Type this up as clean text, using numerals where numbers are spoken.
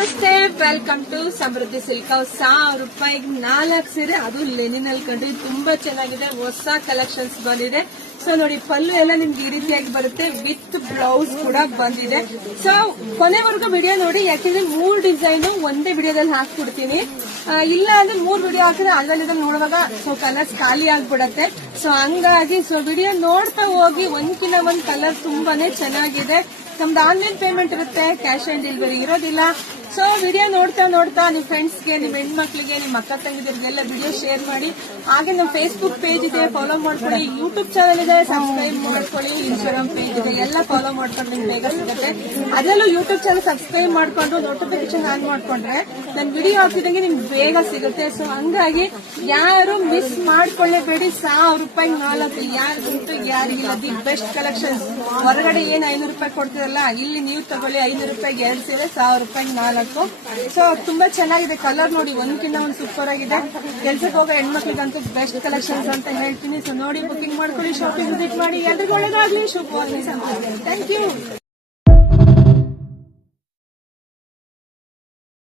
ನಮಸ್ತೆ, welcome to Samruddhi silk house. 1000 ರೂಪಾಯಿಗೆ 4 ಸೀರೆ, ಅದು ಲೆನಿನಲ್ಲಿ ಕಂಡ್ರಿ. ತುಂಬಾ ಚೆನ್ನಾಗಿದೆ, ಹೊಸ ಕಲೆಕ್ಷನ್ಸ್ ಬಂದಿದೆ. ಸೊ ನೋಡಿ, ಪಲ್ಲು ಎಲ್ಲ ನಿಮ್ಗೆ ಈ ರೀತಿಯಾಗಿ ಬರುತ್ತೆ, ವಿತ್ ಬ್ಲೌಸ್ ಕೂಡ ಬಂದಿದೆ. ಸೊ ಕೊನೆವರೆಗೂ ವಿಡಿಯೋ ನೋಡಿ, ಯಾಕಂದ್ರೆ 3 ಡಿಸೈನ್ ಒಂದೇ ವಿಡಿಯೋದಲ್ಲಿ ಹಾಕ್ಬಿಡ್ತೀನಿ. ಇಲ್ಲ ಅಂದ್ರೆ 3 ವಿಡಿಯೋ ಹಾಕಿದ್ರೆ ಅಲ್ಲಲ್ಲಿ ನೋಡುವಾಗ ಸೊ ಕಲರ್ಸ್ ಖಾಲಿ ಆಗ್ಬಿಡತ್ತೆ. ಸೊ ಹಂಗಾಗಿ ವಿಡಿಯೋ ನೋಡ್ತಾ ಹೋಗಿ, ಒಂದ್ಕಿನ್ನ ಒಂದ್ ಕಲರ್ ತುಂಬಾನೇ ಚೆನ್ನಾಗಿದೆ. ನಮ್ದು ಆನ್ಲೈನ್ ಪೇಮೆಂಟ್ ಇರುತ್ತೆ, ಕ್ಯಾಶ್ ಆನ್ ಡೆಲಿವರಿ ಇರೋದಿಲ್ಲ. ಸೊ ವಿಡಿಯೋ ನೋಡ್ತಾ ನೋಡ್ತಾ ನಿಮ್ ಫ್ರೆಂಡ್ಸ್ಗೆ, ನಿಮ್ ಹೆಣ್ಮಕ್ಳಿಗೆ, ನಿಮ್ ಅಕ್ಕ ತಂಗಿದರಿಗೆಲ್ಲ ವಿಡಿಯೋ ಶೇರ್ ಮಾಡಿ. ಹಾಗೆ ನಮ್ ಫೇಸ್ಬುಕ್ ಪೇಜ್ ಇದೆ, ಫಾಲೋ ಮಾಡ್ಕೊಳ್ಳಿ. ಯೂಟ್ಯೂಬ್ ಚಾನಲ್ ಇದೆ, ಸಬ್ಸ್ಕ್ರೈಬ್ ಮಾಡ್ಕೊಳ್ಳಿ. ಇನ್ಸ್ಟಾಗ್ರಾಮ್ ಪೇಜ್ ಇದೆ, ಎಲ್ಲ ಫಾಲೋ ಮಾಡ್ಕೊಂಡು ನಿಮ್ಗೆ ಬೇಗ ಸಿಗುತ್ತೆ. ಅದರಲ್ಲೂ ಯೂಟ್ಯೂಬ್ ಚಾನಲ್ ಸಬ್ಸ್ಕ್ರೈಬ್ ಮಾಡ್ಕೊಂಡು ನೋಟಿಫಿಕೇಶನ್ ಆನ್ ಮಾಡ್ಕೊಂಡ್ರೆ ನನ್ ವಿಡಿಯೋ ಹಾಕಿದಂಗೆ ನಿಮ್ಗೆ ಬೇಗ ಸಿಗುತ್ತೆ. ಸೊ ಹಂಗಾಗಿ ಯಾರು ಮಿಸ್ ಮಾಡ್ಕೊಳ್ಳೇಬೇಡಿ. 1000 ರೂಪಾಯಿ 4, ಯಾರಿಗಂತೂ ಯಾರಿಗಿಲ್ಲ. The best collections. ಹೊರಗಡೆ ಏನ್ 500 ರೂಪಾಯಿ ಕೊಡ್ತಿರಲ್ಲ, ಇಲ್ಲಿ ನೀವು ತಗೊಳ್ಳಿ. 500 ರೂಪಾಯಿಗೆ 2 ಸೀರೆ, 1000 ರೂಪಾಯಿಗೆ 4. ಸೊ ತುಂಬಾ ಚೆನ್ನಾಗಿದೆ. ಕಲರ್ ನೋಡಿ, ಒಂದ್ಕಿಂತ ಒಂದು ಸೂಪರ್ ಆಗಿದೆ. ಕೆಲ್ಸಕ್ಕೆ ಹೋಗೋ ಹೆಣ್ಮಕ್ಳಿಗಂತೂ ಬೆಸ್ಟ್ ಕಲೆಕ್ಷನ್ಸ್ ಅಂತ ಹೇಳ್ತೀನಿ. ಸೊ ನೋಡಿ, ಬುಕಿಂಗ್ ಮಾಡ್ಕೊಳ್ಳಿ, ಶಾಪಿಂಗ್ ವಿಸಿಟ್ ಮಾಡಿ. ಎಲ್ರಿಗೂ ಒಳ್ಳೆದಾಗ್ಲಿ, ಶುಭವಾಗಲಿ. Thank you.